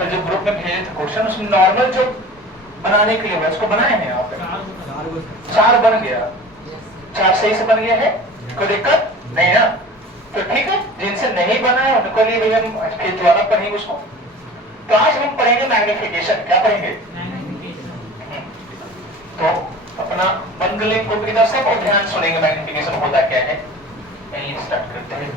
कल जो ग्रुप में भेजे थे क्वेश्चन, उसमें नॉर्मल जो बनाने के लिए उसको बनाए हैं यहाँ पे 4 बन गया, 4 सही से बन गया है, कोई दिक्कत नहीं ना? तो ठीक है, जिनसे नहीं बना है उनको लिए भी हम फिर दोबारा पढ़ेंगे उसको। तो आज हम पढ़ेंगे मैग्निफिकेशन। क्या पढ़ेंगे? तो अपना बंद लिंक को भी सब और ध्यान सुनेंगे मैग्निफिकेशन होता क्या है। यही स्टार्ट करते हैं।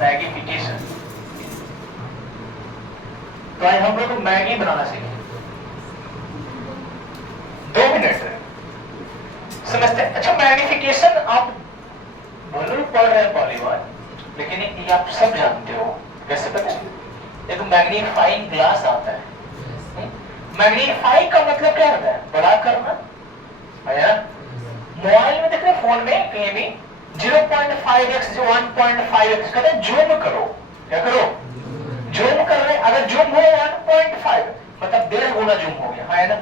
मैग्निफिकेशन। तो आज हम लोग मैगी बनाना सीखेंगे। 2 मिनट समझते हैं। अच्छा, मैग्निफिकेशन आप भले पढ़ रहे हैं पहली बार, लेकिन ये आप सब जानते हो। कैसे पता है? एक मैग्नीफाइंग ग्लास आता है। मैग्नीफाई का मतलब क्या होता है? बड़ा करना है ना? मोबाइल में देख रहे, फोन में कहीं भी 0.5x जो 1.5x कहते हैं जूम करो। क्या करो? जूम कर रहे। अगर जूम हो 1.5 मतलब 1.5 गुना जूम हो गया, है ना?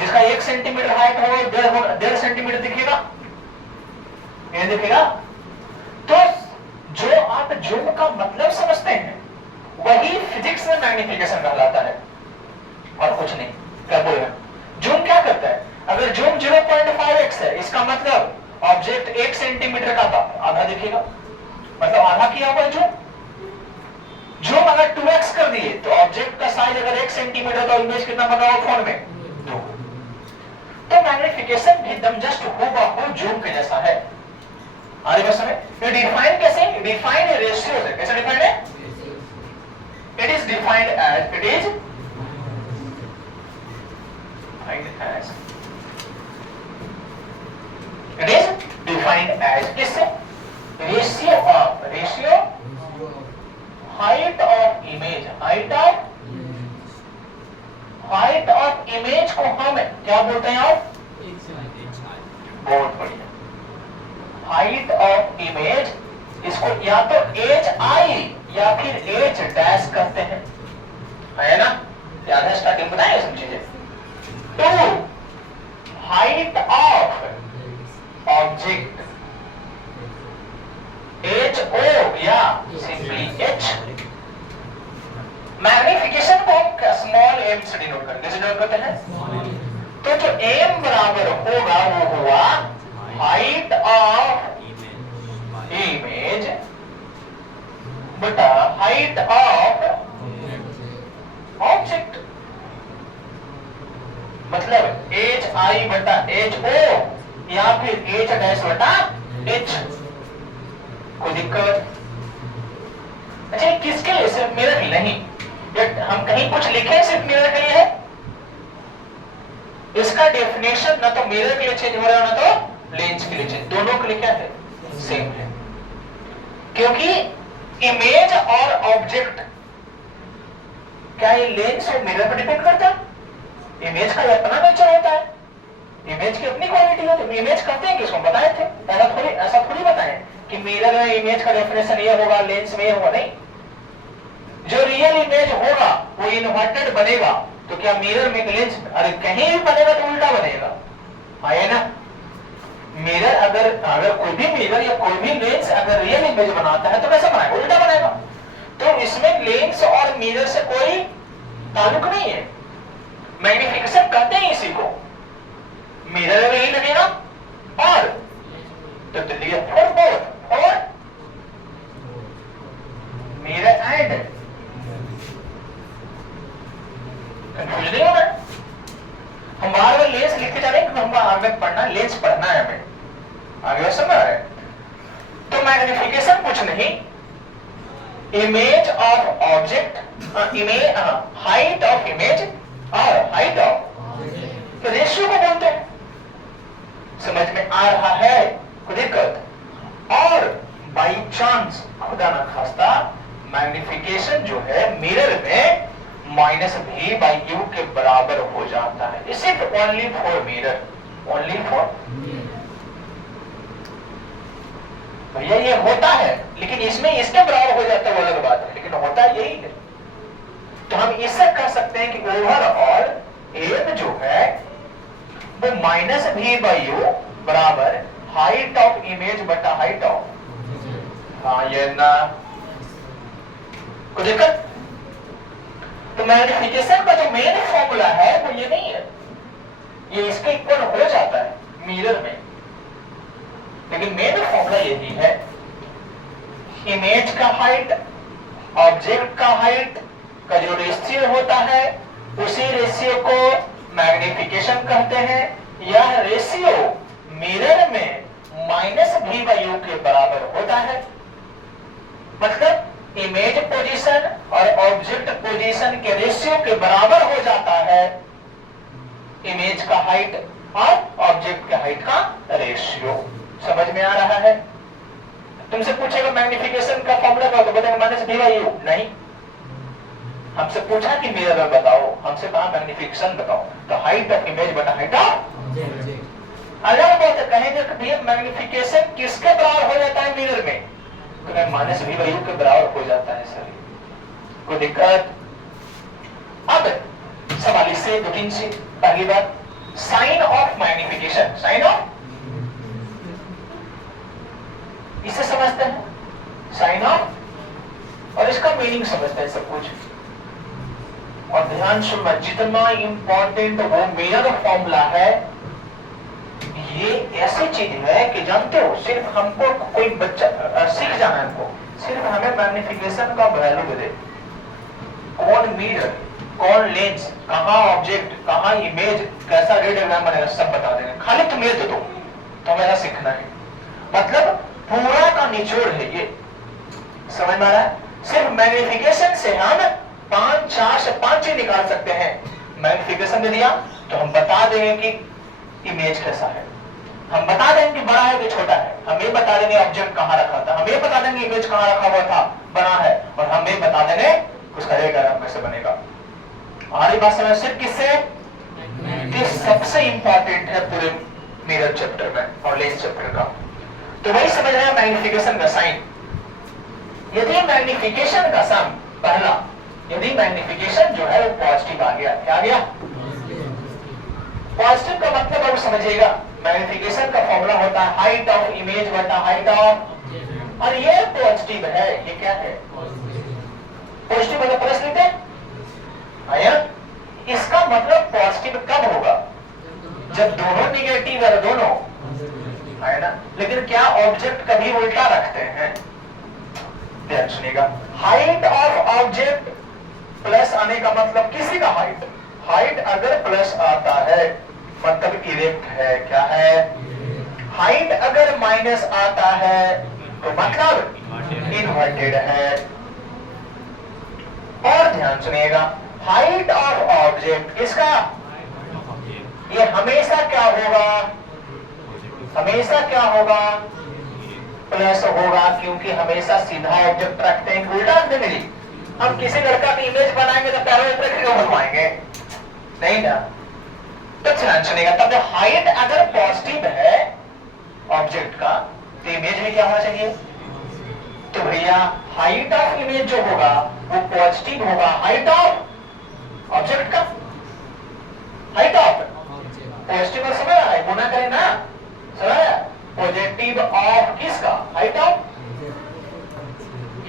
जिसका 1 सेंटीमीटर हाइट हो 1.5 सेंटीमीटर दिखेगा, ये दिखेगा। तो जो आप जूम का मतलब समझते हैं वही फिजिक्स में मैग्निफिकेशन कहलाता है, और कुछ नहीं। क्या बोल रहे हैं? जूम क्या करता है? अगर जूम 0.5x है, इसका मतलब ऑब्जेक्ट 1 सेंटीमीटर का आधा दिखेगा, मतलब आधा किया हुआ जूम। जूम अगर 2x कर दिए तो ऑब्जेक्ट का साइज अगर 1 सेंटीमीटर का, इमेज कितना बना हुआ फोन में? 2। तो मैग्निफिकेशन भी एकदम जस्ट हूबहू जूम के जैसा है। आगे बस में ये डिफाइन कैसे? डिफाइन रेशियो है। कैसे डिफाइन है? इट इज डिफाइंड एज किससे? Ratio height of image. Height of image को हम क्या बोलते हैं आप? बहुत बढ़िया। हाइट ऑफ इमेज, इसको या तो HI या फिर H डैश कहते हैं, है ना? याद है? स्टार्टिंग बताए सब चीजें। To height of object HO या सिंपली H। मैग्निफिकेशन को हम स्मॉल m से डिनोट करते हैं। कैसे डिनोट करते हैं? तो जो m बराबर होगा वो हुआ हाइट ऑफ इमेज बटा हाइट ऑफ ऑब्जेक्ट, मतलब HI बटा HO या फिर H डैश बटा H। कोई दिक्कत? अच्छा, किसके लिए? सिर्फ मिरर ही नहीं, हम कहीं कुछ लिखे सिर्फ मिरर के लिए है? इसका डेफिनेशन ना तो मिरर के लिए चेंज हो रहा है ना तो लेंस के लिए चेंज। दोनों के लिए क्या है? सेम है। क्योंकि इमेज और ऑब्जेक्ट, क्या ये लेंस और मिरर पर डिपेंड करता है? इमेज का अपना नेचर होता है, इमेज की अपनी क्वालिटी होती है। इमेज कहते हैं किसको? बताए थे। ऐसा थोड़ी बताए कि मिरर में इमेज का डेफिनेशन ये होगा, लेंस में ये होगा। नहीं, जो रियल इमेज होगा वो इन्वर्टेड बनेगा। तो क्या मिरर में लेंस, अरे कहीं भी बनेगा तो उल्टा बनेगा, है ना? मिरर अगर कोई भी मिरर या कोई भी लेंस अगर रियल इमेज बनाता है तो कैसे बनाएगा? उल्टा बनेगा। तो इसमें लेंस और मिरर से कोई ताल्लुक नहीं है। मैग्निफिकेशन कहते हैं इसी को। मिरर में ही लगेगा और तो दिल्ली फॉर बोथ और मिरर एंड। कंफ्यूज नहीं होना। हम बार बार लेंस लिखते जा रहे हैं, हम आगे पढ़ना, लेंस पढ़ना है हमें। आगे समझ आ रहा है? तो मैग्निफिकेशन कुछ नहीं, image of object, height of image और हाइट ऑफ रेशियो को बोलते हैं। समझ में आ रहा है? कोई दिक्कत? और बाई चांस खुदा ना खास्ता मैग्निफिकेशन जो है मिरर में -v/u के बराबर हो जाता है। It is only for mirror, only for. भैया ये होता है, लेकिन इसमें इसके बराबर हो जाता है वो अलग बात है, लेकिन होता यही है। तो हम इससे कह सकते हैं कि ओवरऑल एम जो है वो -v/u बराबर हाइट ऑफ इमेज बटा हाइट ऑफ, हाँ ये ना कोई दिक्कत। तो मैग्निफिकेशन का जो मेन फॉर्मूला है वो ये नहीं है, ये इसके इक्वल हो जाता है मिरर में, लेकिन मेन फॉर्मूला यही है, इमेज का हाइट ऑब्जेक्ट का हाइट का जो रेशियो होता है उसी रेशियो को मैग्निफिकेशन कहते हैं। यह रेशियो मिरर में -v/u के बराबर होता है, मतलब इमेज पोजीशन और ऑब्जेक्ट पोजीशन के रेशियो के बराबर हो जाता है इमेज का हाइट और ऑब्जेक्ट के हाइट का रेशियो। समझ में आ रहा है? तुमसे पूछेगा मैग्निफिकेशन का फॉर्मूला क्या होता है, बताएंगे -v/u। नहीं, हमसे पूछा कि मिरर बताओ, हमसे कहा मैग्निफिकेशन बताओ, तो हाइट ऑफ इमेज बटा हाइट ऑफ, अगर बात कहेंगे कि भैया मैग्निफिकेशन किसके बराबर हो जाता है मिरर में, तो -v/u के बराबर हो जाता है सर। कोई दिक्कत? अब सवाल इससे 2-3 से पहली बात, sign of magnification, sign of, इसे समझते हैं साइन ऑफ, और इसका मीनिंग समझते हैं सब कुछ। और ध्यान सुनना, जितना इंपॉर्टेंट वो मिरर फॉर्मूला है, ये ऐसी चीज है कि जानते हो, सिर्फ हमको कोई बच्चा सीख जाना है, हमको सिर्फ हमें मैग्निफिकेशन का वैल्यू दे, कौन मिरर, कौन लेंस, कहां ऑब्जेक्ट, कहां इमेज, कैसा रेड डायग्राम बनेगा, सब बता देंगे, खाली तुम ये दे दो, तो मेरा सीखना है। मतलब पूरा का निचोड़ है ये, समझ में आ रहा है? सिर्फ मैग्निफिकेशन से हम 4 से 5 ही निकाल सकते हैं। मैग्निफिकेशन दे दिया तो हम बता देंगे कि इमेज कैसा है, हम बता देंगे कि बड़ा है कि छोटा है, हम ये बता देंगे ऑब्जेक्ट कहां रखा था, हम ये बता देंगे इमेज कहां रखा हुआ था, बना है, और हम ये बता देंगे उसका रेड डायग्राम कैसे बनेगा। हमारी बात समझ, सिर्फ किससे, ये सबसे इंपॉर्टेंट है पूरे मिरर चैप्टर में और लेंस चैप्टर का। तो वही समझ रहे हैं मैग्निफिकेशन का साइन। यदि मैग्निफिकेशन का सम पहला, यदि मैग्निफिकेशन जो है वो पॉजिटिव आ गया, क्या आ गया? पॉजिटिव का मतलब अब समझिएगा, मैग्निफिकेशन का फॉर्मूला होता है हाइट ऑफ इमेज बटा हाइट ऑफ, और ये पॉजिटिव है, ये क्या है? पॉजिटिव मतलब प्लस लिखते हैं, इसका मतलब पॉजिटिव कब होगा? जब दोनों निगेटिव है, दोनों है ना। लेकिन क्या ऑब्जेक्ट कभी उल्टा रखते हैं? ध्यान सुनिएगा, हाइट ऑफ ऑब्जेक्ट प्लस आने का मतलब किसी का हाइट, हाइट अगर प्लस आता है मतलब इरेक्ट है, क्या है? हाइट अगर माइनस आता है तो मतलब इन्वर्टेड है। और ध्यान सुनिएगा, हाइट ऑफ ऑब्जेक्ट किसका, ये हमेशा क्या होगा, हमेशा क्या होगा? प्लस होगा, क्योंकि हमेशा सीधा ऑब्जेक्ट रखते हैं, उल्टा रखते नहीं। हम किसी लड़का की इमेज बनाएंगे तो पैरामीटर क्यों बनवाएंगे? नहीं ना। तो ध्यान सुनिएगा, तब जब हाइट अगर पॉजिटिव है ऑब्जेक्ट का तो इमेज में क्या होना चाहिए? तो भैया हाइट ऑफ इमेज जो होगा वो पॉजिटिव होगा हाइट ऑफ ऑब्जेक्ट का, हाइट ऑफ पॉजिटिव और समझ रहा है, गुना करें ना, समझ? पॉजिटिव ऑफ किसका? हाइट ऑफ,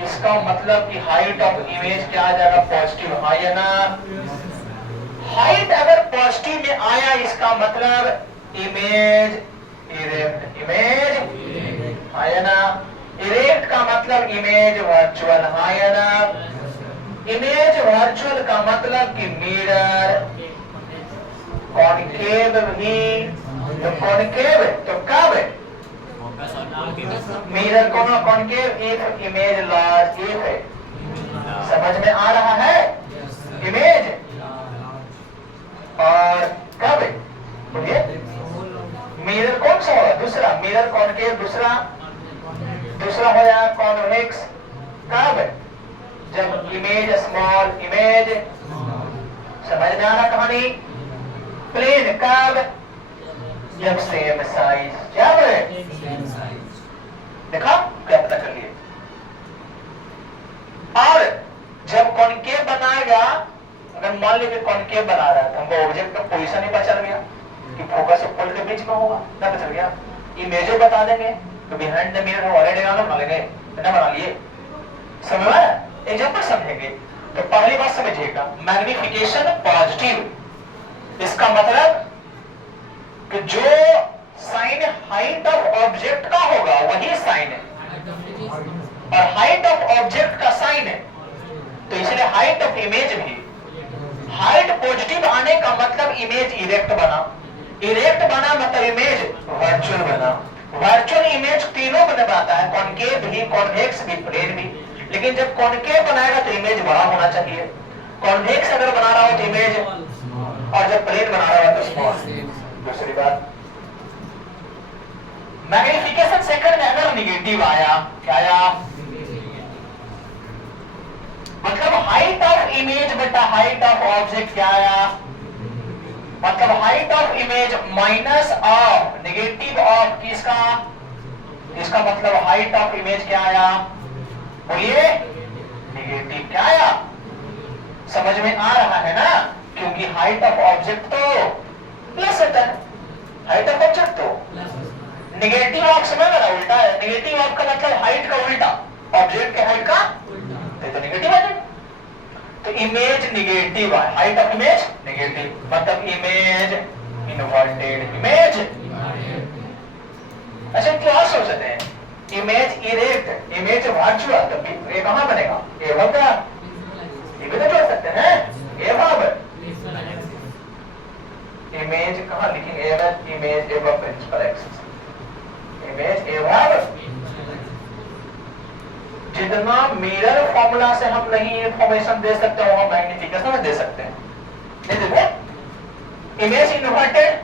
इसका मतलब कि हाइट ऑफ इमेज क्या आ जाएगा? पॉजिटिव, हाँ या ना? हाइट अगर पॉजिटिव में आया इसका मतलब इमेज इरेक्ट, इमेज हाँ या ना? इरेक्ट का मतलब इमेज वर्चुअल, हाँ या ना? इमेज वर्चुअल का मतलब कि मिरर कॉन्केव भी, तो कॉन्केव तो कब mirror concave if image large, if है, समझ में आ रहा है? इमेज और कब बोलिए, मिरर कौन सा होगा? दूसरा मिरर कॉन्केव, दूसरा हो जाएगा कॉन्वेक्स, कब? जब इमेज स्मॉल, इमेज समझ में आ रहा कहानी? प्लेन कब? जब सेम साइज, क्या बोले? देखा, क्या पता कर लिए। और जब कॉन्केव बनाएगा, अगर मान लीजिए कॉन्केव बना रहा है तो हमको ऑब्जेक्ट का पोजीशन ही पता चल गया कि फोकस और पोल के बीच में होगा, ना पता चल गया। इमेज बता देंगे तो बिहाइंड द मिरर ऑलरेडी बना लेंगे, ना बना लिए, समझ में आया? एग्जांपल समझेंगे तो पहली बात समझिएगा, मैग्निफिकेशन पॉजिटिव, इसका मतलब कि जो साइन हाइट ऑफ ऑब्जेक्ट का होगा वही साइन है, और हाइट ऑफ ऑब्जेक्ट का साइन है, तो इसलिए हाइट ऑफ इमेज भी, हाइट पॉजिटिव आने का मतलब इमेज इरेक्ट बना, इरेक्ट बना मतलब इमेज वर्चुअल बना। वर्चुअल इमेज तीनों बन पाता है, कॉनकेव भी, कॉन्वेक्स भी, प्लेन भी, लेकिन जब कॉनकेव बनाएगा तो इमेज बड़ा होना चाहिए, कॉन्वेक्स अगर बना रहा हो तो इमेज, और जब प्लेन बना रहा हो तो स्मॉल। दूसरी बात, मैग्निफिकेशन सेकंड में अगर निगेटिव आया, क्या आया? मतलब हाइट ऑफ इमेज बटा हाइट ऑफ ऑब्जेक्ट क्या आया? मतलब height of image minus of negative of किसका? इसका मतलब हाइट ऑफ इमेज क्या आया? बोलिए, नेगेटिव। क्या आया? समझ में आ रहा है ना? क्योंकि हाइट ऑफ ऑब्जेक्ट तो प्लस होता है, हाइट ऑफ ऑब्जेक्ट तो नेगेटिव ऑफ, समझ में उल्टा है, नेगेटिव ऑफ का मतलब हाइट का उल्टा, ऑब्जेक्ट के हाइट का तो नेगेटिव है। तो इमेज नेगेटिव है, हाइट ऑफ इमेज नेगेटिव, मतलब इमेज इनवर्टेड इमेज। अच्छा क्या सोच सकते हैं? इमेज इरेक्ट, इमेज वर्चुअल, तो ये कहां बनेगा? ये होगा, ये भी तो जोड़ सकते हैं, ये भाव इमेज कहां लिखेंगे? इमेज एवं प्रिंसिपल एक्सिस, इमेज एवं, जितना मिरर फॉर्मूला से हम नहीं इंफॉर्मेशन दे सकते हो, हम मैग्निफिकेशन में दे सकते हैं। देखो, इमेज इनवर्टेड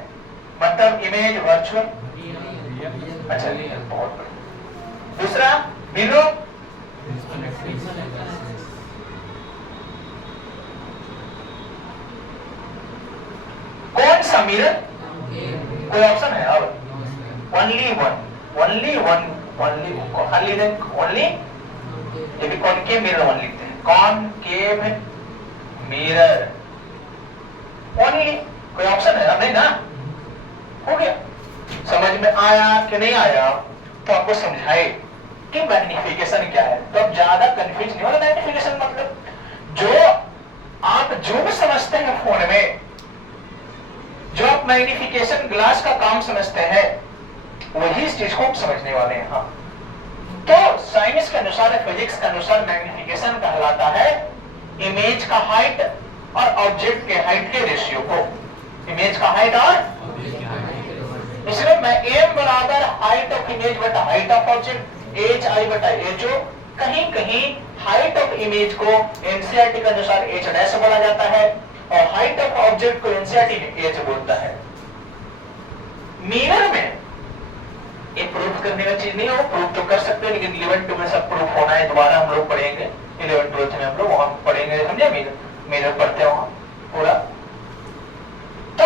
मतलब इमेज वर्चुअल। अच्छा, बहुत बढ़िया। दूसरा, बिलो, कौन सा मिरर? कोई ऑप्शन है? अब only one, only one, only only, ये भी कॉनकेव मिरर वन लिखते हैं, कॉनकेव मिरर ओनली। कोई ऑप्शन है? अब नहीं ना, हो गया। समझ में आया कि नहीं आया? तो आपको समझाए कि मैग्निफिकेशन क्या है, तो अब ज्यादा कंफ्यूज नहीं होगा। मैग्निफिकेशन मतलब जो आप जो भी समझते हैं फोन में, जो आप मैग्निफिकेशन ग्लास का काम समझते हैं, वही इस चीज को हम समझने वाले हैं। हाँ, तो साइंस के अनुसार, फिजिक्स के अनुसार मैग्निफिकेशन कहलाता है इमेज का हाइट और ऑब्जेक्ट के हाइट के रेशियो को, इमेज का हाइट और, इसलिए मैं एम बराबर हाइट ऑफ इमेज बटा height of object, H I बटा एच ओ। कहीं कहीं हाइट ऑफ इमेज को एनसीईआरटी के अनुसार एच डैश बोला जाता है, और हाइट ऑफ ऑब्जेक्ट को एनसीईआरटी में एच बोलता है। मिरर में ये प्रूफ करने का चीज नहीं हो, प्रूफ तो कर सकते हैं, लेकिन 11-12 में सब प्रूफ होना है, दोबारा हम लोग पढ़ेंगे 11-12 में, हम लोग वहां पढ़ेंगे, समझे? मिरर पढ़ते हो पूरा। तो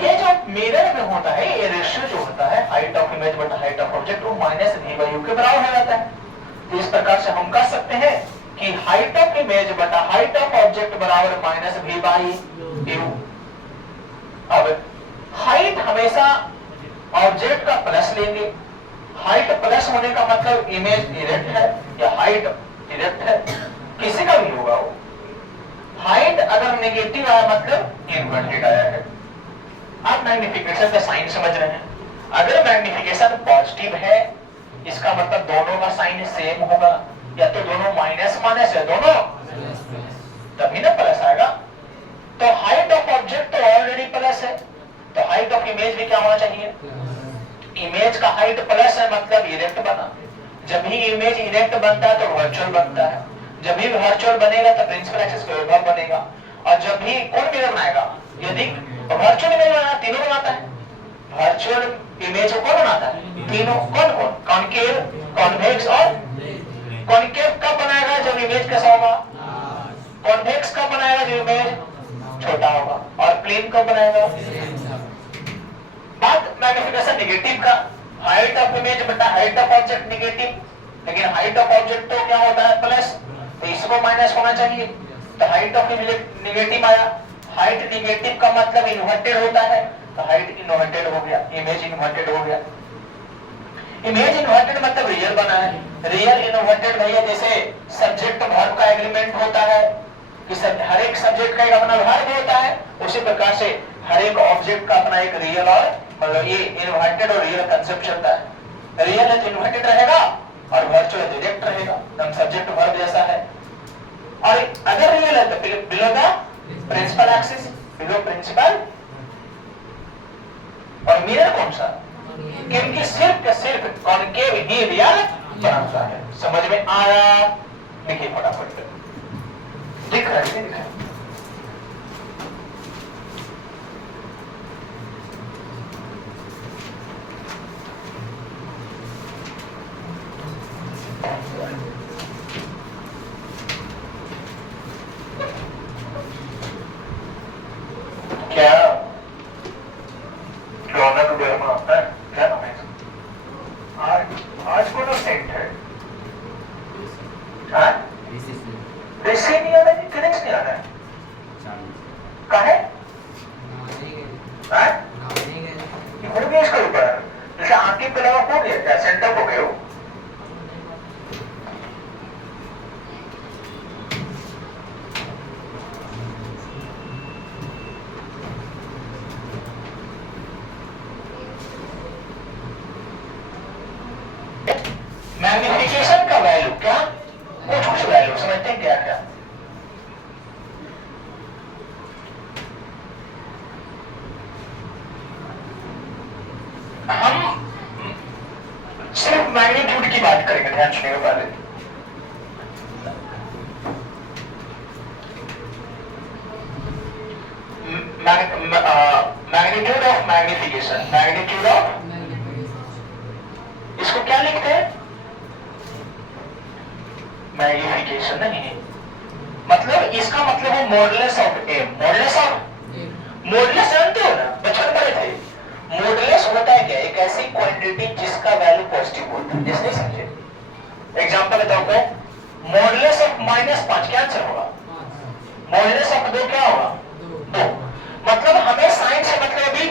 ये जो मिरर में होता है, ये रेशियो जो होता है हाइट ऑफ इमेज बटा हाइट ऑफ ऑब्जेक्ट, वो माइनस v बाई u के बराबर हो जाता है। तो इस प्रकार से हम कह सकते हैं कि हाइट ऑफ इमेज बटा हाइट ऑफ ऑब्जेक्ट बराबर माइनस v बाई u। अब हाइट हमेशा ऑब्जेक्ट का प्लस लेंगे, हाइट प्लस होने का मतलब इमेज इरेक्ट है या हाइट इरेक्ट है, किसी का भी होगा वो। हाइट अगर नेगेटिव आया मतलब इनवर्टेड आया है। आप मैग्निफिकेशन का साइन समझ रहे हैं? अगर मैग्निफिकेशन पॉजिटिव है, इसका मतलब दोनों का साइन सेम होगा, या तो दोनों माइनस माइनस है, दोनों तभी ना प्लस आएगा। तो हाइट ऑफ ऑब्जेक्ट तो ऑलरेडी प्लस है, तो हाइट ऑफ इमेज भी क्या होना चाहिए? इमेज का हाइट प्लस है मतलब इरेक्ट बना। जब भी इमेज इरेक्ट बनता है तो वर्चुअल बनता है, जब भी वर्चुअल बनेगा तो प्रिंसिपल एक्सिस का विभव बनेगा। और जब भी कौन मिरर बनाएगा? यदि वर्चुअल इमेज बनाना, तीनों बनाता है। वर्चुअल इमेज को कौन बनाता है? तीनों। कौन कौन? कॉनकेव, कॉन्वेक्स और, कॉनकेव कब बनाएगा? जब इमेज कैसा होगा? कॉन्वेक्स कब बनाएगा? जब इमेज छोटा होगा। और प्लेन कब बनाएगा? बात मैग्निफिकेशन नेगेटिव का, हाइट ऑफ इमेज बटा हाइट ऑफ ऑब्जेक्ट नेगेटिव, लेकिन हाइट ऑफ ऑब्जेक्ट तो क्या होता है? प्लस, तो इसको माइनस होना चाहिए। तो हाइट ऑफ इमेज नेगेटिव आया, हाइट नेगेटिव का मतलब इन्वर्टेड होता है, तो हाइट इन्वर्टेड हो गया, इमेज इन्वर्टेड हो गया। इमेज इन्वर्टेड मतलब रियल बना है। रियल इन्वर्टेड भैया जैसे सब्जेक्ट वर्ब का एग्रीमेंट होता है कि हर एक सब्जेक्ट का एक अपना वर्ब होता है, उसी प्रकार से हर एक ऑब्जेक्ट का अपना एक रियल और मतलब ये इन्वर्टेड और रियल कंसेप्ट चलता है। रियल है तो इन्वर्टेड रहेगा और वर्चुअल डायरेक्ट रहेगा, एकदम सब्जेक्ट वर्ब जैसा है। और अगर रियल है तो below the principal axis, below principal. और मिरर कौन सा? क्योंकि सिर्फ के सिर्फ कॉनकेव ही रियल बनाता है। समझ में आया? देखिए फटाफट दिख रहा है, दिख रहा है। क्या रौनक वर्मा है? क्या नाम है? आज कौन सेंट है? हाँ? ऋषि नहीं आ रहा है, फिनिक्स नहीं आ रहा है। कहाँ है? हाँ? ये हो गया इसका ऊपर। जैसे आंखें पे लगा हो गया क्या? सेंटर हो गए हो? मैग्निफिकेशन का वैल्यू क्या? कुछ वैल्यू समझते हैं क्या क्या? हम सिर्फ मैग्नीट्यूड की बात करेंगे, ध्यान सुनिएगा पहले। Magnitude of magnification, magnitude of, इसको क्या लिखते हैं? मैग्निफिकेशन नहीं, मतलब इसका मतलब है modulus of A. Modulus of, modulus जानते हो ना, बचपन पढ़े थे। मॉडुलस होता है क्या? एक ऐसी क्वांटिटी जिसका वैल्यू पॉजिटिव होता है। जिसने समझे एग्जांपल बताओ क्या? मॉडुलस ऑफ -5 क्या आंसर होगा? मॉडुलस ऑफ 2 क्या होगा? 2। मतलब हमें साइन से मतलब अभी,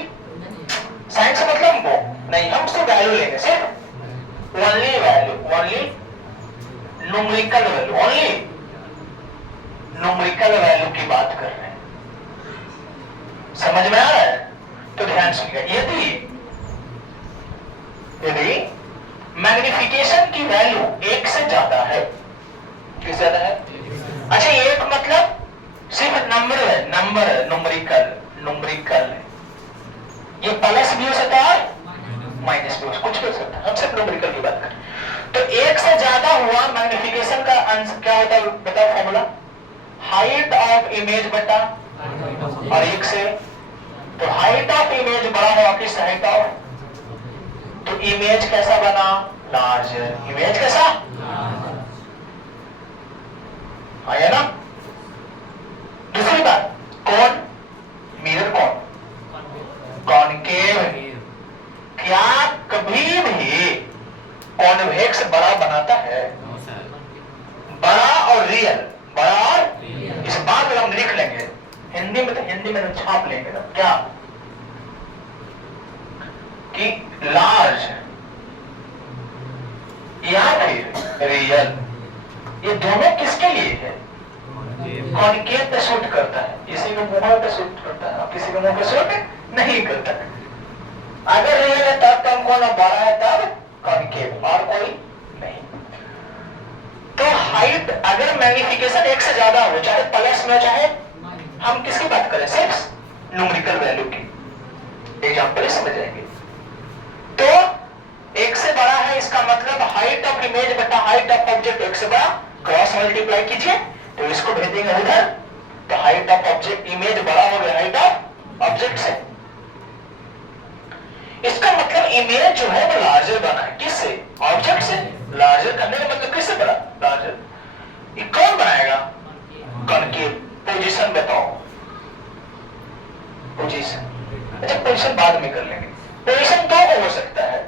साइन से मतलब हमको नहीं, हम उससे वैल्यू लेंगे, सिर्फ only value, only numerical value, only numerical value की बात कर रहे हैं। समझ में आ रहा है? तो ध्यान सुनिएगा। यदि मैग्निफिकेशन की वैल्यू 1 से ज्यादा है, किस ज्यादा है? अच्छा, 1 मतलब सिर्फ नंबर है, नंबर है, न्यूमेरिकल, न्यूमेरिकल है। ये प्लस भी हो सकता है, माइनस भी हो सकता है, कुछ भी हो सकता है, हम सिर्फ न्यूमेरिकल की बात करें। तो 1 से ज्यादा हुआ मैग्निफिकेशन का आंसर क्या होता है? बताओ फॉर्मूला। हाइट ऑफ इमेज बटा और 1 से, तो हाइट ऑफ इमेज बड़ा होगा किस हाइट ऑफ, तो इमेज कैसा बना? लार्जर। इमेज कैसा आया ना? दूसरी बात, कौन? मिरर कौन? कॉनकेव। क्या कभी भी कॉन्वेक्स बड़ा बनाता है? बड़ा और रियल, बड़ा और इस बात में हम लिख लेंगे हिंदी में, तो हिंदी में छाप लेंगे ना क्या कि लार्ज या फिर रियल, ये दोनों किसके लिए है? कॉनकेव पे सूट करता है, किसी के मुंह पे सूट करता है, किसी के मुंह पे सूट नहीं करता। अगर रियल है तब तो हमको ना, बड़ा है तब कॉनकेव, और कोई नहीं। तो हाइट अगर मैग्निफिकेशन 1 से ज्यादा हो, चाहे प्लस में चाहे, हम किसकी बात करें? सिर्फ न्यूमेरिकल वैल्यू की। एग्जांपल समझ जाएंगे। तो 1 से बड़ा है, इसका मतलब हाइट ऑफ इमेज बटा हाइट ऑफ ऑब्जेक्ट 1 से बड़ा, क्रॉस मल्टीप्लाई कीजिए तो इसको भेज देंगे उधर, तो हाइट ऑफ ऑब्जेक्ट, इमेज बड़ा हो गया हाइट ऑफ ऑब्जेक्ट से। इसका मतलब इमेज जो है वो लार्जर बना है, किससे? ऑब्जेक्ट से। लार्जर करने का मतलब किससे बड़ा? लार्जर। ये कौन बनाएगा? कॉनकेव। पोजीशन बताओ, पोजीशन। अच्छा, पोजीशन बाद में कर लेंगे। पोजीशन 2 हो सकता है,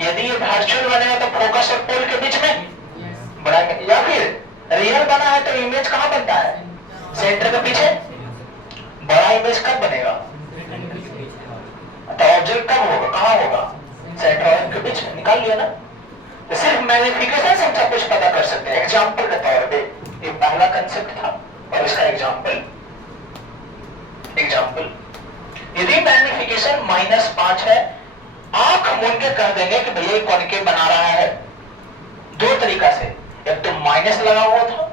यदि ये वर्चुअल बनेगा तो फोकस और पोल के बीच में बनाएंगे, या फिर रियल बना है तो इमेज कहां बनता है? सेंटर के पीछे। बड़ा इमेज कब बनेगा? तो ऑब्जेक्ट कब होगा, कहां होगा? सेंटर के बीच में। निकाल लिया ना? तो सिर्फ मैग्निफिकेशन से हम सब कुछ पता कर सकते हैं। एग्जाम्पल के तौर पे ये पहला कंसेप्ट था और इसका एग्जाम्पल यदि मैग्निफिकेशन -5 है, आंख मूंद के कह देंगे कि भैया कॉन्केव बना रहा है। दो तरीका से, एक तो माइनस लगा हुआ था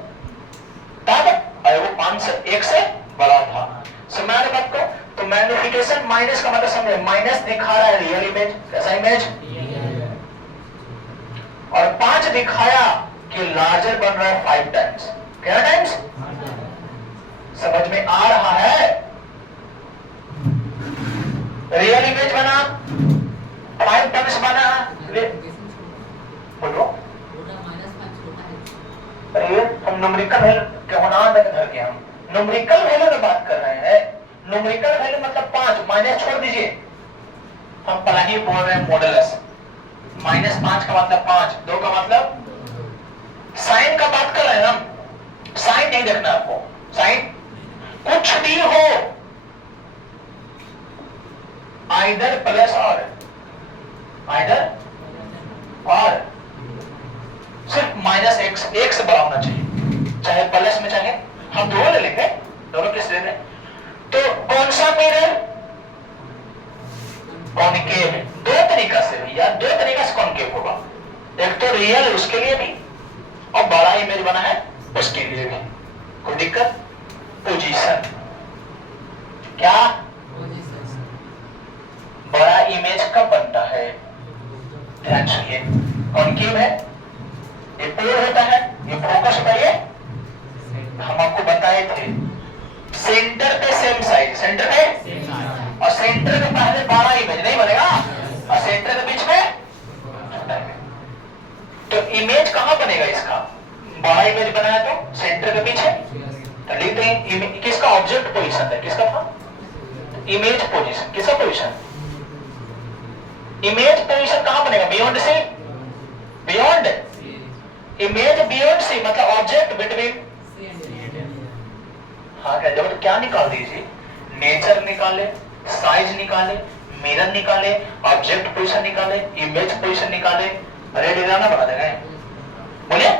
तब और वो 5 से 1 से बड़ा था। समझ रहे बात को? तो मैग्निफिकेशन माइनस का मतलब समझे, माइनस दिखा रहा है रियल इमेज, कैसा इमेज, और 5 दिखाया कि लार्जर बन रहा है 5 टाइम्स। क्या टाइम्स? समझ में आ रहा है? रियल इमेज बना, 5 टाइम्स बना, बोलो अरे हम न्यूमेरिकल वैल्यू के होना धर के हम न्यूमेरिकल वैल्यू में बात कर रहे हैं। न्यूमेरिकल वैल्यू मतलब 5, माइनस छोड़ दीजिए, हम पहले ही बोल रहे हैं मॉडुलस। -5 का मतलब 5, 2 का मतलब साइन का बात कर रहे हैं हम। साइन नहीं देखना आपको, साइन कुछ भी हो, आइदर प्लस और सिर्फ -1 से बड़ा होना चाहिए, चाहे प्लस में चाहे हम दोनों ले लेंगे, दोनों किस ले लें। तो कौन सा मिरर कॉन्केव है? दो तरीका से भैया, दो तरीका से कॉन्केव होगा। एक तो रियल उसके लिए भी और बड़ा इमेज बना है उसके लिए भी। कोई दिक्कत? पोजीशन, क्या बड़ा इमेज कब बनता है? ध्यान सुनिए, कॉन्केव है, ये पोल होता है, ये फोकस होता है, हम आपको बताए थे सेंटर पे सेम साइज, सेंटर पे और सेंटर के पहले बड़ा इमेज नहीं बनेगा और सेंटर के बीच में छोटा इमेज। तो इमेज कहां बनेगा इसका? बड़ा इमेज बनाया तो सेंटर के पीछे, तो लिखते हैं किसका ऑब्जेक्ट पोजीशन है, किसका था इमेज पोजीशन, किसका पोजीशन? इमेज पोजीशन कहां बनेगा? बियॉन्ड से, बियॉन्ड इमेज, बियॉन्ड से मतलब ऑब्जेक्ट बिटवीन। हाँ क्या जब क्या निकाल दीजिए, नेचर निकाले, साइज निकाले, मिरर निकाले, ऑब्जेक्ट पोजीशन निकाले, इमेज पोजीशन निकाले, रेड डायग्राम बना देंगे। बोलिए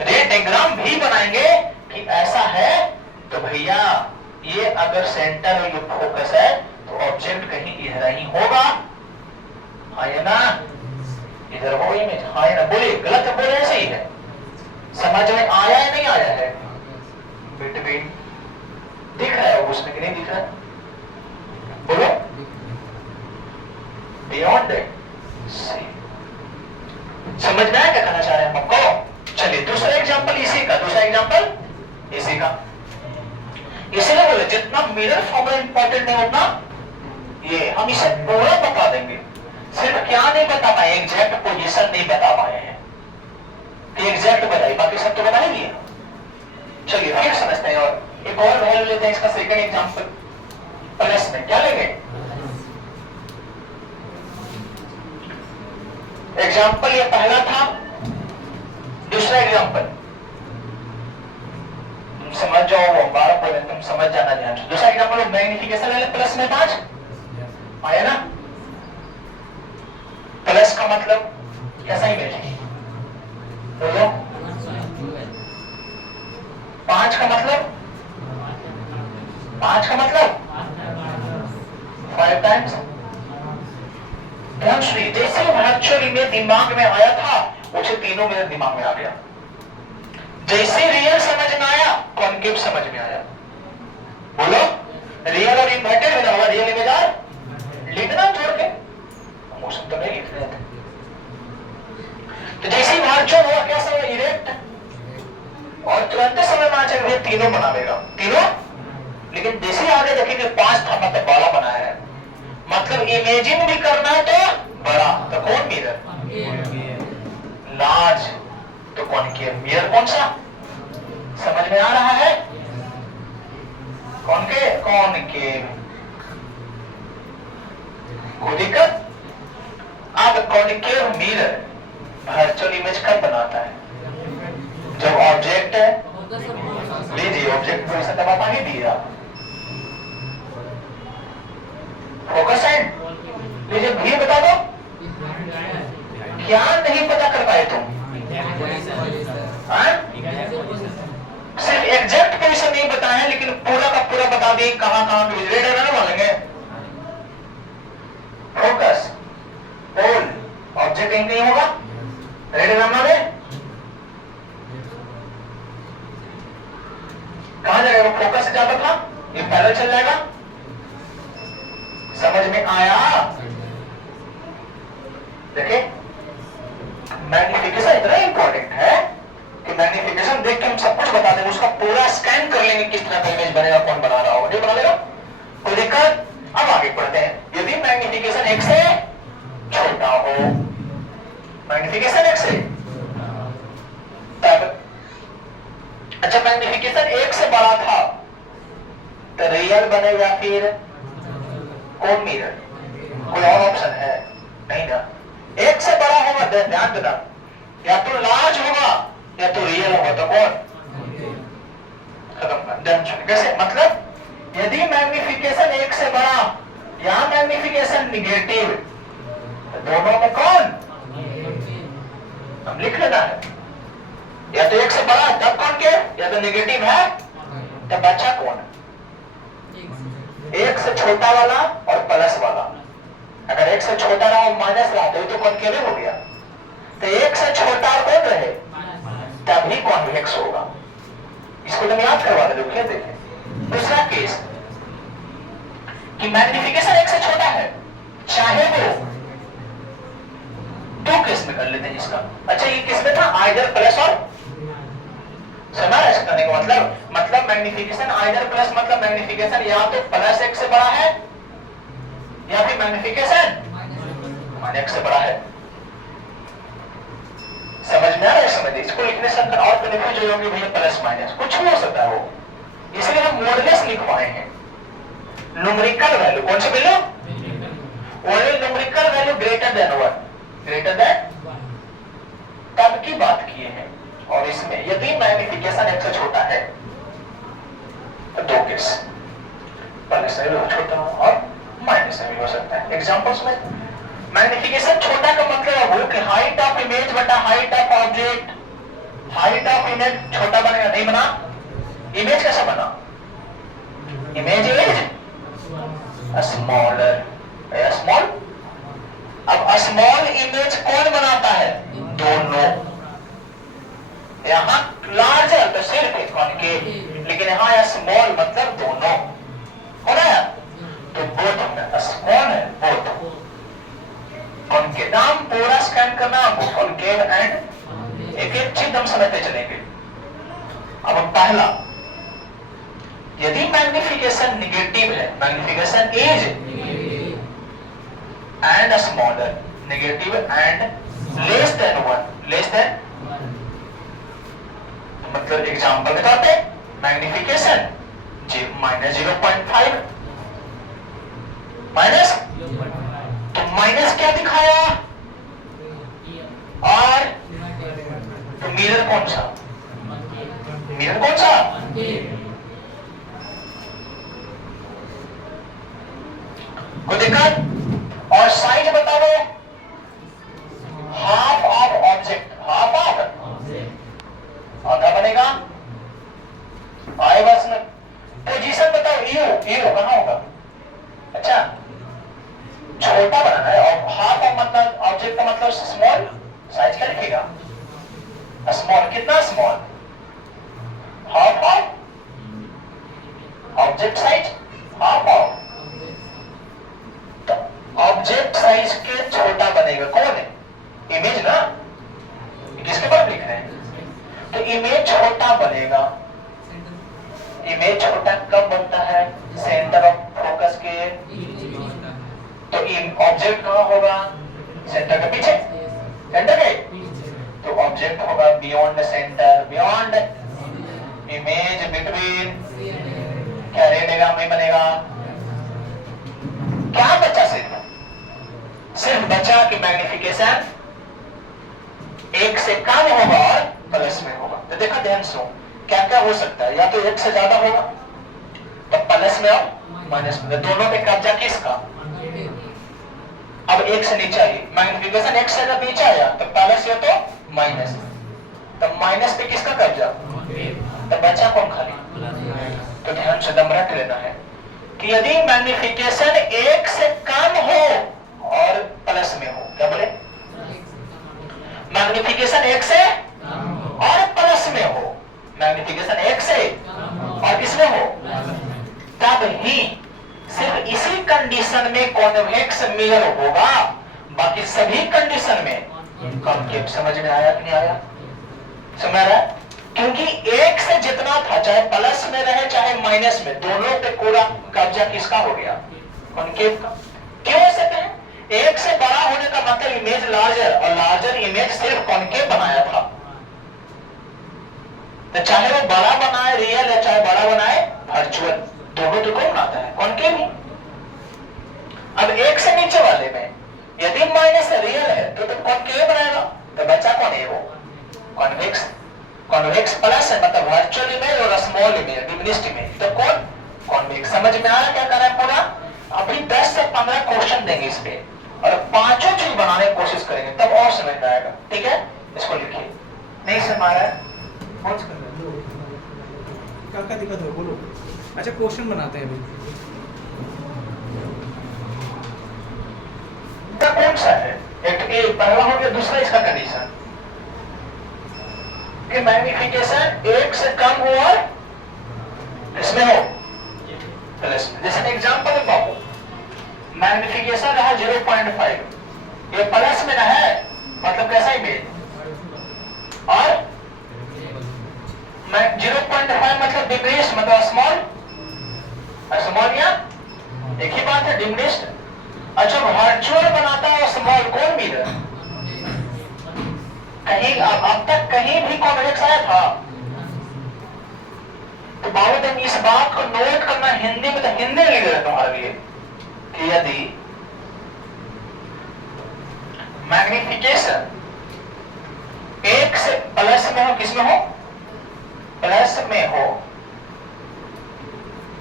रेड डायग्राम भी बनाएंगे कि ऐसा है तो भैया ये अगर सेंटर में ये फोकस है तो ऑब्जेक्ट कहीं इधर ही होगा, है ना? इधर हो इमेज, हाँ ना? बोलिए गलत बोल रहे, सही है? समझ में आया या नहीं आया है? बिटवीन दिख रहा है उसमें कि नहीं दिख रहा है? बोलो बियॉन्ड, समझ में आया क्या कहना चाह रहे हैं हम आपको? चलिए दूसरा एग्जांपल इसी का, दूसरा एग्जांपल इसी का। इसलिए बोले जितना मिरर फॉर्मूला इंपॉर्टेंट है उतना ये हम इसे पूरा बता देंगे। सिर्फ क्या नहीं बता पाए, एग्जैक्ट पोजीशन नहीं बता पाए हैं, एग्जैक्ट बताइए, बाकी सब तो बता ही दिया। चलिए फिर समझते हैं और एक और वैल्यू लेते हैं इसका सेकंड एग्जांपल। प्लस में क्या लेंगे? एग्जांपल ये पहला था, दूसरा एग्जांपल तुम समझ जाओ, वो 12 बोले तुम समझ जाना ध्यान से। दूसरा एग्जांपल मैग्निफिकेशन ले ले, प्लस में 5 आया ना? प्लस का मतलब कैसा इमेज है? बोलो 5 का मतलब 5 टाइम्स। ध्यान सुनिए, जैसे वर्चुअली में दिमाग में आया था मुझे तीनों मेरे दिमाग में आ गया। जैसे रियल समझ में आया कॉन्केव समझ में आया। बोलो रियल और इन्वर्टेड में होगा, रियल इमेज और लिखना जोड़ के, मोशन तो नहीं लिख रहे थे। तो जैसे वर्चुअल हुआ क्या समझ, इरेक्ट, और तुरंत समझ में आ जाएगा तीनों बना लेगा, तीनों। लेकिन जैसे आगे देखेंगे 5 था मतलब बड़ा बनाया है, मतलब इमेजिन भी करना है तो बड़ा, तो कौन मिरर? लार्ज, तो कॉन्केव। मिरर कौन सा? समझ में आ रहा है? Concave, concave. कोई दिक्कत? अब कॉन्केव मिरर वर्चुअल इमेज कब बनाता है? जब ऑब्जेक्ट है, लीजिए ऑब्जेक्ट को ऐसा बता ही दिया, फोकस एंड लीजिए, भी बता दो क्या नहीं पता कर पाए। पाए तुम? सिर्फ एग्जैक्ट पोजीशन नहीं बताया, लेकिन पूरा का पूरा बता दिए कहां कहां पे रेड एरर मानेंगे। फोकस पोल ऑब्जेक्ट कहीं नहीं होगा, रेड एरर माने कहां जाएगा? फोकस से ज्यादा था, ये पैरेलल चल जाएगा। समझ में आया? देखिए मैग्निफिकेशन इतना इंपॉर्टेंट है कि मैग्निफिकेशन देख के हम सब कुछ बता देंगे, उसका पूरा स्कैन कर लेंगे किस तरह का इमेज बनेगा, कौन बना रहा होगा, नहीं बना लेगा, कोई दिक्कत? अब आगे बढ़ते हैं। यदि मैग्निफिकेशन 1 से छोटा हो, मैग्निफिकेशन 1 से, तब अच्छा मैग्निफिकेशन 1 से बड़ा था तो रियल बनेगा फिर कौन मिरर? कोई और ऑप्शन है? नहीं ना। 1 से बड़ा होगा, ध्यान देना, या तो लार्ज होगा या तो रियल होगा, तो कौन? खत्म। कैसे? मतलब यदि मैग्निफिकेशन 1 से बड़ा या मैग्निफिकेशन निगेटिव, तो दोनों में कौन? हम लिख लेना है, या तो 1 से बड़ा तब कौन के, या तो निगेटिव है तब बच्चा कौन? 1 से छोटा वाला और प्लस वाला। अगर 1 से छोटा रहा और माइनस रहा तो कॉन्केव हो गया। तो 1 से छोटा कौन रहे तभी कॉन्वेक्स होगा। इसको तुम याद करवा दे, क्या देखें। दूसरा केस कि मैग्निफिकेशन 1 से छोटा है, चाहे वो दो केस में कर लेते हैं इसका। अच्छा ये किस में था? आइदर प्लस और, समझ रहे करने का मतलब मैग्निफिकेशन आइदर प्लस, मतलब मैग्निफिकेशन या तो प्लस 1 से बड़ा है या फिर मैग्निफिकेशन माइनस 1 से बड़ा है। समझ में आ रहा है? समझिए, इसको लिखने से और कंफ्यूज हो जाओगे भैया, प्लस माइनस कुछ भी हो सकता है वो, इसलिए हम मोडलेस लिखवाए हैं। न्यूमेरिकल वैल्यू कौन से value? Only numerical value greater than 1, greater than तब की बात किए हैं। और इसमें यदि मैग्निफिकेशन 1 से छोटा है तो दो केस, प्लस से भी हो छोटा और माइनस से भी हो सकता है। एग्जांपल्स में मैग्निफिकेशन छोटा का मतलब वो कि हाइट ऑफ इमेज बटा height of object, height of image छोटा बनेगा, नहीं बना? इमेज कैसा बना? Image is smaller, small. अब स्मॉल इमेज कौन बनाता है? दोनों। यहाँ लार्जर तो सिर्फ एक कॉन्केव, लेकिन यहाँ स्मॉल मतलब दोनों हो रहा है। तो बोथ में स्मॉल है, बोथ कॉन्केव। नाम पूरा स्कैन करना, कॉन्केव एंड एक एक चीज हम समझते चलेंगे। अब पहला, यदि मैग्निफिकेशन निगेटिव है, magnification is and smaller, negative and less than 1, less than मतलब एग्जांपल बताते हैं, मैग्निफिकेशन माइनस 0.5 माइनस, तो माइनस क्या दिखाया? और तो मिरर कौन सा? मिरर कौन सा? कोई दिक्कत? और साइज बताओ, half of object, half of आधा बनेगा। आए बस में पोजीशन बताओ, यू कहां होगा? अच्छा छोटा बनाना है, और हाफ ऑफ मतलब ऑब्जेक्ट का मतलब स्मॉल, साइज क्या लिखेगा? स्मॉल। कितना small? Half of object size, half of. तो ऑब्जेक्ट साइज के छोटा बनेगा कौन है? इमेज ना, किसके बारे में लिख रहे हैं? तो इमेज छोटा बनेगा। इमेज छोटा कब बनता है? सेंटर ऑफ फोकस के, तो ऑब्जेक्ट कहां होगा? सेंटर के पीछे, सेंटर के, तो ऑब्जेक्ट होगा beyond centre, beyond image between, क्या रहेगा? में बनेगा क्या बचा? सिर्फ बचा कि मैग्निफिकेशन 1 से कम होगा और प्लस में होगा। तो देखो ध्यान से, क्या क्या हो सकता है? या तो 1 से ज्यादा होगा तो प्लस में और माइनस में, दोनों पे कब्जा किसका? अब 1 से नीचे आई, मैग्निफिकेशन 1 से जब नीचे आया तो प्लस या तो माइनस पे किसका कब्जा? तो बचा कौन खाली? तो ध्यान से दम रख लेना है कि यदि मैग्निफिकेशन 1 से कम हो और प्लस में हो, क्या बोले? मैग्निफिकेशन 1 से और प्लस में हो, मैग्निफिकेशन 1 से और किसमें हो, तब ही सिर्फ इसी कंडीशन में कॉन्वेक्स मिरर होगा, बाकी सभी कंडीशन में कॉन्केव। समझ में आया कि नहीं आया? समझ रहा है? क्योंकि 1 से जितना था, चाहे प्लस में रहे चाहे माइनस में, दोनों पे पूरा कब्जा किसका हो गया? कॉन्केव का। क्यों ऐसे कहें? 1 से बड़ा होने का मतलब इमेज लार्जर, और लार्जर इमेज सिर्फ कॉन्केव बनाया था। तो चाहे वो बड़ा बनाए रियल है, चाहे बड़ा बनाए वर्चुअल, दोनों तो कौन बनाता है? कॉन्केव ही। अब 1 से नीचे वाले में यदि माइनस रियल है तो कॉन्केव बनाएगा, तो बचा कौन है? वो कॉन्वेक्स। कॉन्वेक्स प्लस है मतलब वर्चुअल इमेज और स्मॉल इमेज, डिमिनिश्ड इमेज, तो कौन? कॉन्वेक्स। समझ में आ रहा क्या कर रहा है पूरा? अभी 10 से 15 क्वेश्चन देंगे इस पे और पांचों चीज बनाने की कोशिश करेंगे, तब और समझ में आएगा। ठीक है, इसको लिखिए। नहीं समझ आ रहा है? कौन सा कर रहे हो? क्या दिक्कत है बोलो। अच्छा क्वेश्चन बनाते हैं अभी। कौन सा है? एक पहला हो गया, दूसरा इसका कंडीशन कि मैग्निफिकेशन 1 से कम हो और इसमें हो प्लस में। जैसे एग्जांपल बाबू, मैग्निफिकेशन रहा 0.5, ये प्लस में ना है, मतलब कैसा इमेज, और 0.5 मतलब डिमिनिश्ड, मतलब स्मॉल, स्मॉल या एक ही बात है, डिमिनिश्ड। अच्छा, वर्चुअल बनाता है स्मॉल, कौन मिरर? कहीं अब तक कहीं भी कॉन्वेक्स आया था? तो बाबू इस बात को नोट करना, हिंदी में तो हिंदी लिख रहे तुम्हारे लिए कि यदि मैग्निफिकेशन 1 से प्लस में हो, किसमें हो? प्लस में हो,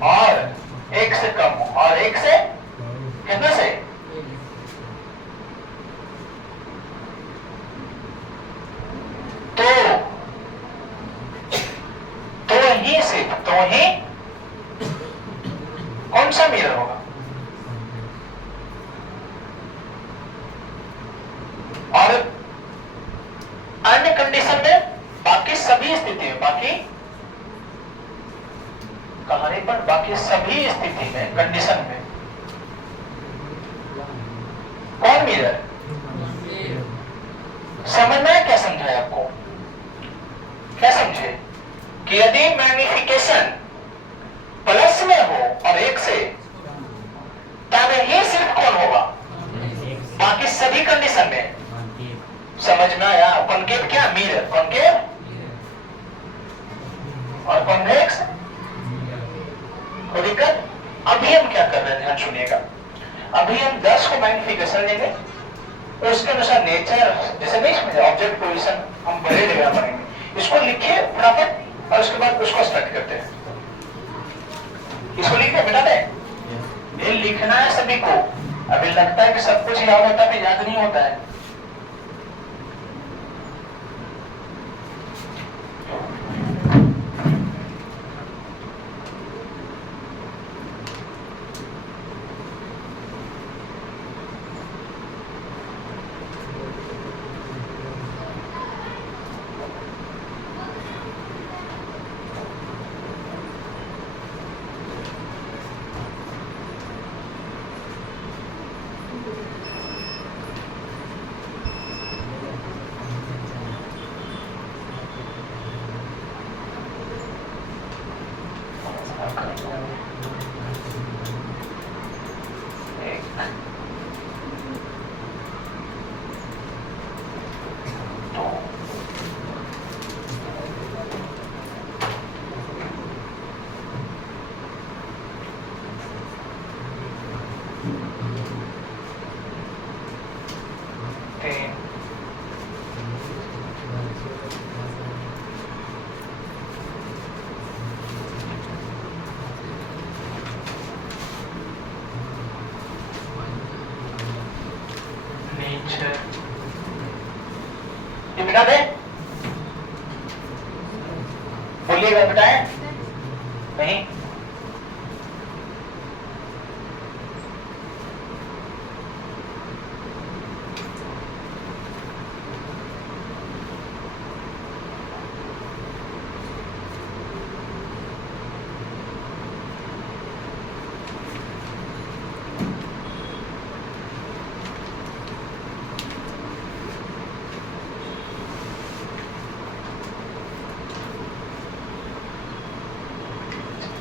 और 1 से कम हो, और 1 से कितने से? तो ही कौन सा मिरर होगा? और अन्य कंडीशन में, बाकी सभी स्थिति में, बाकी कहानी पर बाकी सभी स्थिति में, कंडीशन में कौन मिरर? समझना है? क्या समझाया आपको? क्या समझे कि यदि मैग्निफिकेशन प्लस में हो और 1 से, तब ही सिर्फ कौन होगा? बाकी सभी कंडीशन में। समझ में आया? कॉन्केव क्या? मिरर। कॉन्केव और कॉन्वेक्स। कोई दिक्कत? अभी हम क्या कर रहे हैं, ध्यान सुनिएगा। अभी हम 10 को मैग्निफिकेशन लेंगे, उसके अनुसार नेचर, जैसे नहीं समझे, ऑब्जेक्ट पोजीशन हम बड़े जगह पढ़ेंगे। इसको लिखिए फटाफट और उसके बाद उसको स्टार्ट करते हैं। इसको लिखिए, मिटा दें। ये लिखना है सभी को। अभी लगता है कि सब कुछ याद होता है, याद नहीं होता है। ये मिटा दे। मिलेगा बताएं? नहीं।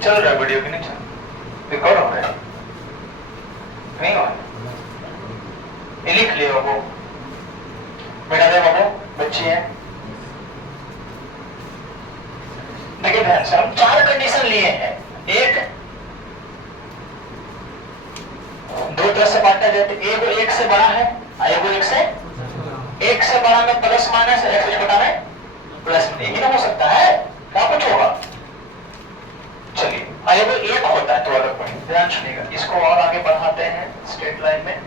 चल रहा है वीडियो की नहीं चल रिकॉर्ड हो रहा है नहीं हो ये लिख लियो वो बेटा दे बाबू बच्चे हैं। देखिए ध्यान से हम 4 कंडीशन लिए हैं। एक दो तरह से बांटा जाता है। एगो एक से बड़ा है, एगो एक से बड़ा में प्लस माइनस, एक से छोटा में प्लस। एक ही ना हो सकता है, क्या कुछ होगा। चलिए आगे वो एक होता है तो अलग पॉइंट ध्यान सुनिएगा। इसको और आगे बढ़ाते हैं स्ट्रेट लाइन में,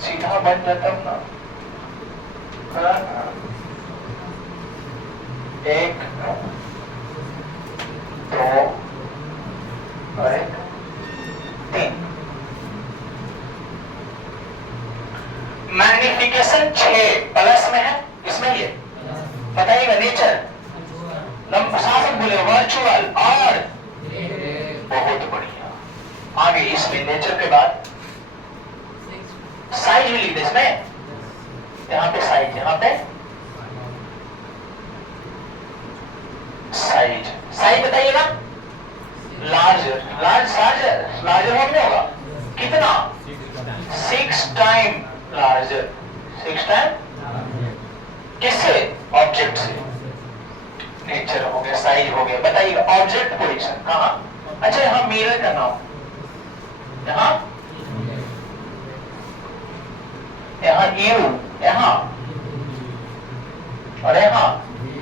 सीधा बन जाता है ना। एक दो और एक 3। मैग्निफिकेशन 6 प्लस में है, इसमें ये बताइएगा। नेचर शासन बोले वर्चुअल और बहुत बढ़िया। आगे इसमें नेचर के बाद साइज भी लिख दे इसमें। यहाँ पे साइज, यहाँ पे साइज बताइएगा। लार्जर लार्जर होगा कितना? 6 टाइम लार्जर। 6 टाइम किससे? ऑब्जेक्ट से। नेचर हो गया, साइज हो गया। बताइएगा ऑब्जेक्ट पोजीशन कहाँ? अच्छा यहाँ मिरर का नाम, यहाँ यू, यहाँ और यहाँ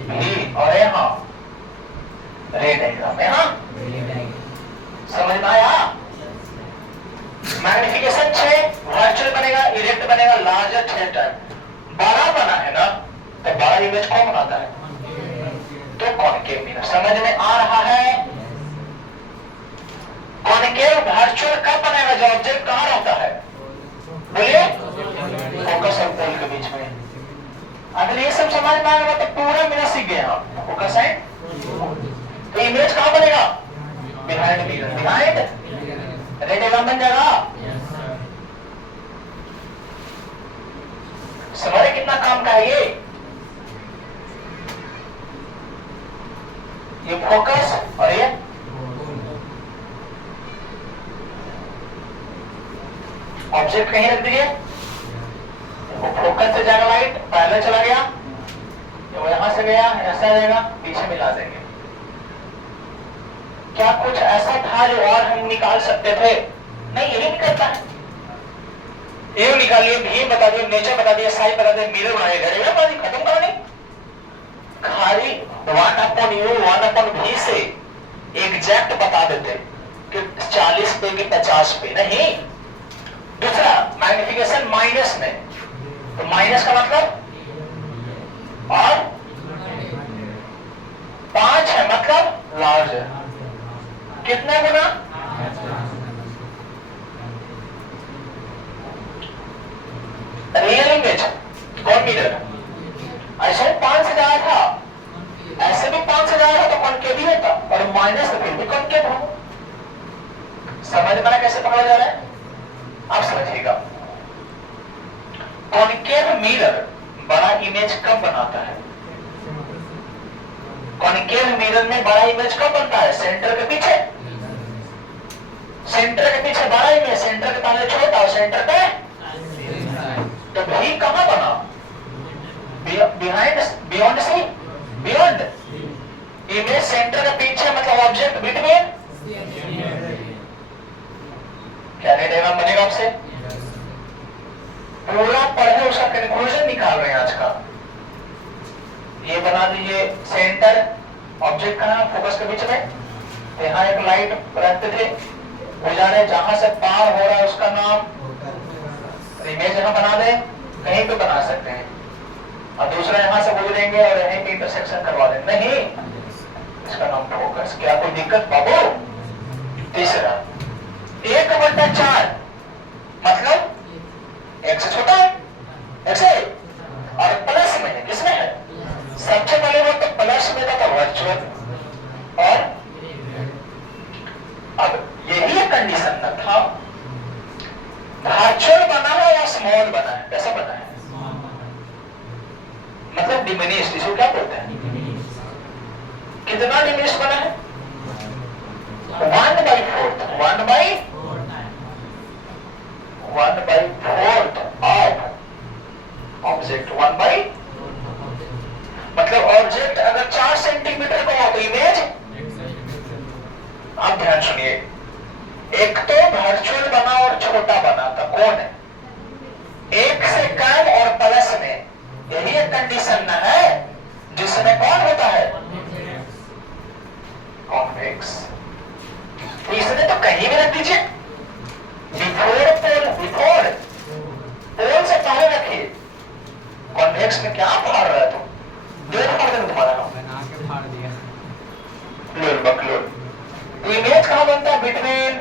भी और यहाँ रे डायग्राम, यहाँ समझ में आया? मैग्निफिकेशन 6 वर्चुअल बनेगा, इरेक्ट बनेगा, लार्जर 6 टाइम। बड़ा बना है ना तो बड़ा इमेज कौन बनाता है? तो कॉनकेव मिरर। समझ में आ रहा है? कॉनकेव वर्चुअल कब बनेगा? जो ऑब्जेक्ट कहां रहता है? बोलिए फोकस और पोल के बीच में। अगर ये सब समझ में आ गया तो पूरा मिरर सीख गए आप। फोकस है तो इमेज कहां बनेगा? Behind mirror. Behind red diagram बन जाएगा। समझे कितना काम का है ये फोकस और ये ऑब्जेक्ट कहीं रख दिए, वो फोकस से जाएगा लाइट, पहले चला गया, वो यहां से गया, ऐसा जाएगा, पीछे मिला देंगे। क्या कुछ ऐसा था जो और हम निकाल सकते थे? नहीं, यही निकलता है। ये निकालिए, भी बता दिए, नेचर बता दिए, साइज बता दिए, मिरर बनाए, खत्म करो नहीं। खाली 1/u 1/v से एग्जैक्ट बता देते कि 40 पे कि 50 पे नहीं। दूसरा मैग्निफिकेशन माइनस में, तो माइनस का मतलब और 5 है मतलब लार्ज है। कितने गुना? रियल इमेज कौन मिरर ऐसे 5 से जाया था, ऐसे भी 5 से जाया था तो कॉनकेव ही होता, और माइनस तो फिर भी कॉनकेव हो। समझ में कैसे पकड़ा जा रहा है? आप समझिएगा। कॉनकेव मिरर बड़ा इमेज कब बनाता है? कॉनकेव मिरर में बड़ा इमेज कब बनता है? सेंटर के पीछे। सेंटर के पीछे बड़ा इमेज, सेंटर के पहले छोटा और सेंटर पे तो भी कहां बना? Behind, beyond C, beyond image centre के पीछे मतलब ऑब्जेक्ट बिटवीन। क्या डायग्राम बनेगा आपसे? पूरा पढ़े उसका कंक्लूजन निकाल रहे हैं आज का। ये बना दीजिए सेंटर, ऑब्जेक्ट कहां? फोकस के बीच में। तो यहाँ एक लाइट रखते थे, गुजारे जहां से पार हो रहा है उसका नाम। इमेज यहां बना दे, कहीं पे बना सकते हैं। और दूसरा यहाँ से बोल देंगे और यहीं पे इंटरसेक्शन करवा देंगे, नहीं, इसका नाम फोकस। क्या कोई दिक्कत बाबू? तीसरा 1/4 मतलब एक से छोटा है, एक से, और प्लस में है, किसमें है? सबसे पहले वो तो प्लस में था वर्चुअल, और अब यही एक कंडीशन न था, वर्चुअल बना है या स्मॉल बना है? कैसा बना है? मतलब डिमिनिश्ड, इसको क्या बोलते हैं? कितना डिमिनिश्ड बना है? 1/4, 1/4 ऑफ ऑब्जेक्ट, 1/4 मतलब ऑब्जेक्ट अगर 4 सेंटीमीटर का हो तो इमेज, आप ध्यान सुनिए, एक तो वर्चुअल बना और छोटा बना था, कौन है? एक से कम और प्लस में, यही एक कंडीशन ना है जिसमें कौन होता है? कॉन्वेक्स। तो इसने तो कहीं भी रख दीजिए, बिफोर पोल, बिफोर पोल से पहले रखिए। कॉन्वेक्स में क्या फाड़ रहा है तुम? दो फाड़ देना तुम्हारा, बना के फाड़ दिया। लोल बकलोल। तो इमेज कहां बनता है? बिटवीन,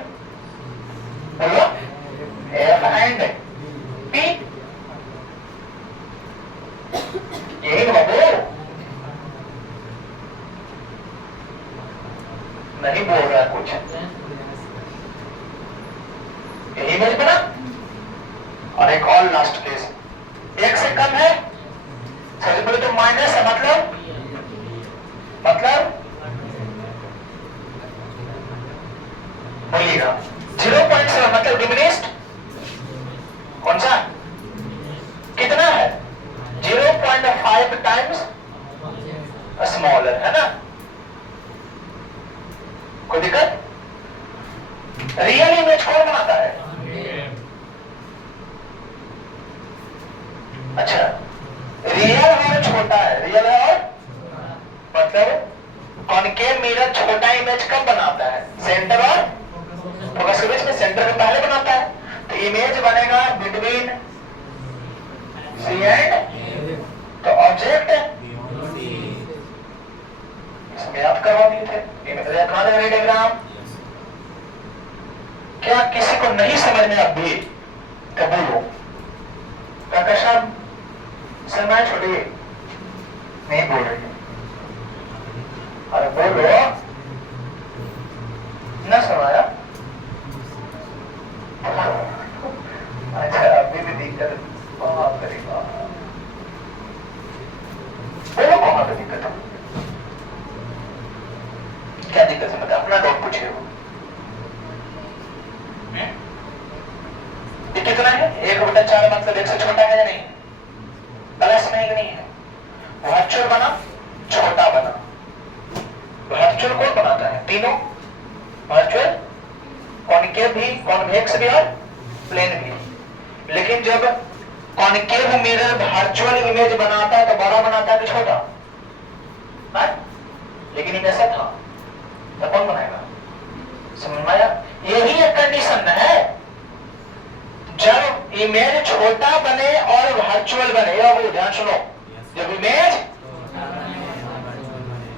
बोलो, एफ एंड पी, यही बाबू, नहीं बोल रहा कुछ, यही इमेज बना। और एक और लास्ट केस, एक से कम है, सबसे पहले तो माइनस है, मतलब बोलिएगा 0.7 मतलब डिमिनिश्ड, कौन सा? कितना है? 0.5 टाइम्स स्मॉलर, है ना? कोई दिक्कत? रियल इमेज कौन बनाता है? अच्छा, रियल और छोटा है, रियल है और मतलब कॉन्केव मिरर छोटा इमेज कब बनाता है? सेंटर और फोकस के बीच में, सेंटर में पहले बनाता है। तो इमेज बनेगा बिटवीन सी एंड, तो ऑब्जेक्ट इसमें याद करवा दिए थे, रेडियोग्राम। क्या किसी को नहीं समझ में अब भी? तो बोलो काका साहब, समय छोड़िए, नहीं बोल रही, अरे बोलो ना, सुनाया? अच्छा, अभी भी दिक्कत, बाप रे बाप, बोलो कहाँ पे दिक्कत है? क्या दिक्कत है? मतलब अपना डाउट पूछिए। ये कितना है? 1/4 मतलब एक से छोटा है या नहीं? प्लस में है कि नहीं है? वर्चुअल बना, छोटा बना। वर्चुअल कौन बनाता है? तीनों वर्चुअल, कॉन्केव भी, कॉन्वेक्स भी और प्लेन भी। लेकिन जब कॉन्केव मिरर वर्चुअल इमेज बनाता है तो बड़ा बनाता है कि छोटा? लेकिन ये कैसा था, तो कौन बनाएगा? समझ में आया? यही एक कंडीशन है, जब इमेज छोटा बने और वर्चुअल बने। वो ध्यान सुनो, जब इमेज,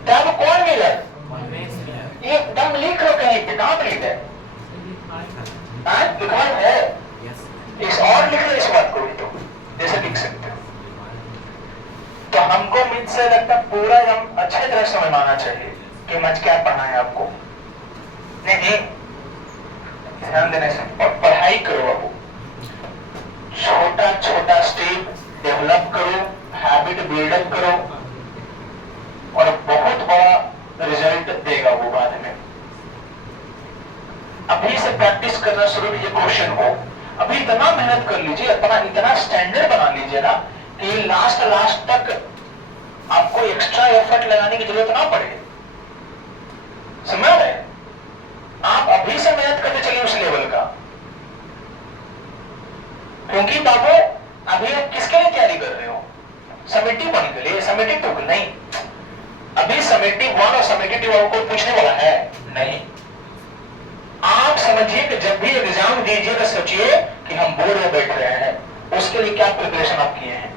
तब कौन मिरर? एकदम लिख लो कहीं पे, कहां पे लिख है? लिखा है, इस और लिख लो इस बात को भी, तो जैसे लिख सकते हो। तो हमको मुझसे लगता पूरा हम अच्छे तरह समझ आना चाहिए कि मज क्या पढ़ना है आपको। नहीं, ध्यान देने से और पढ़ाई करो बाबू, छोटा छोटा स्टेप डेवलप करो, हैबिट बिल्डअप करो, और बहुत बड़ा रिजल्ट देगा वो बाद में। अभी से प्रैक्टिस करना शुरू कीजिए क्वेश्चन को, अभी इतना मेहनत कर लीजिए, इतना स्टैंडर्ड बना लीजिए ना कि लास्ट तक आपको एक्स्ट्रा एफर्ट लगाने की जरूरत ना पड़े। समझ रहे? आप अभी से मेहनत करते चलिए उस लेवल का, क्योंकि बाबू अभी आप किसके लिए तैयारी कर रहे हो? समेटिव वन के लिए, समेटिव टू नहीं। अभी समेटिव वन और समेटिव टू कोई पूछने वाला है नहीं। आप समझिए कि जब भी एग्जाम दीजिए तो सोचिए कि हम बोर्ड में बैठ रहे हैं, उसके लिए क्या प्रिपरेशन आप किए हैं।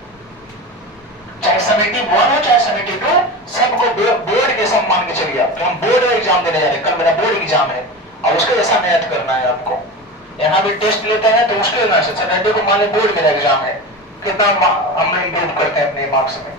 चाहे समेटिव 1 हो चाहे समेटिव 2, सबको बोर्ड के सम मान के चलिए आप। तो हम बोर्ड एग्जाम देने जा रहे हैं, कल मेरा बोर्ड एग्जाम है और उसके जैसा मैथ करना है आपको। यहाँ भी टेस्ट लेते हैं तो मुश्किल ना, सैटरडे को मान ली बोर्ड मेरा एग्जाम है, कितना हम इम्प्रूव करते हैं अपने मार्क्स में।